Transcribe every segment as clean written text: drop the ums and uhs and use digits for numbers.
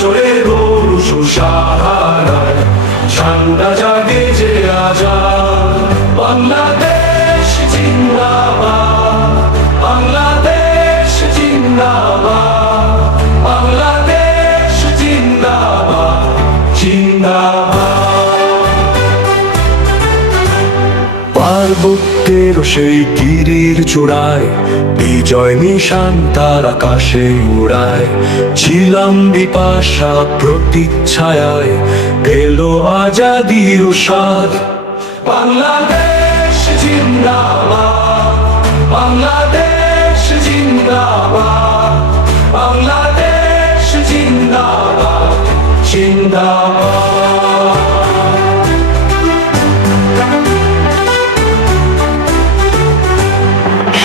চড়ে রোষ সাহারায় ঝান্ডা জাগে যে আজাদ। বাংলাদেশ জিন্দাবাদ, বাংলাদেশ জিন্দাবাদ, বাংলাদেশ জিন্দাবাদ, জিন্দাবাদ। পার্বত্যের সেই গিরির চূড়ায় বিজয় নিশান তার আকাশে উড়ায়। ছিলাম বিপাশা প্রতিচ্ছায়ায়, এলো আজাদির স্বাদ। বাংলাদেশ জিন্দাবাদ, বাংলাদেশ জিন্দাবাদ, বাংলাদেশ জিন্দাবাদ, জিন্দাবাদ।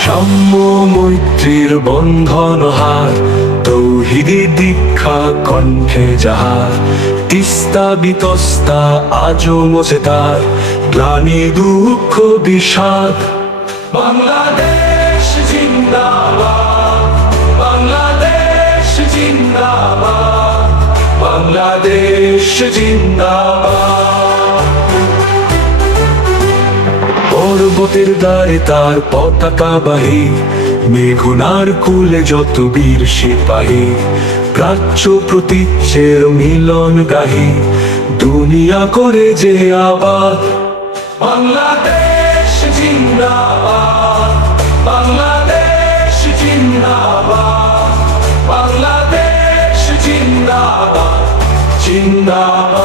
সাম্য মৈত্রীর বন্ধন হার, তৌহিদি দীক্ষা কণ্ঠে যাহার। তিস্তা বিতস্তা আজও মোছে তার, গ্লানি দুঃখ বিষাদ। বাংলাদেশ জিন্দাবাদ, বাংলাদেশ জিন্দাবাদ, বাংলাদেশ জিন্দাবাদ। পর্বতের দ্বারে তার পতাকা বাহী, মেঘনার কুলে যত বীর সিপাহী। প্রাচ্য প্রতীচ্যের মিলন গাহি, দুনিয়া করে যে আবাদ। বাংলাদেশ জিন্দাবাদ, বাংলাদেশ জিন্দাবাদ, বাংলাদেশ জিন্দাবাদ, জিন্দাবাদ।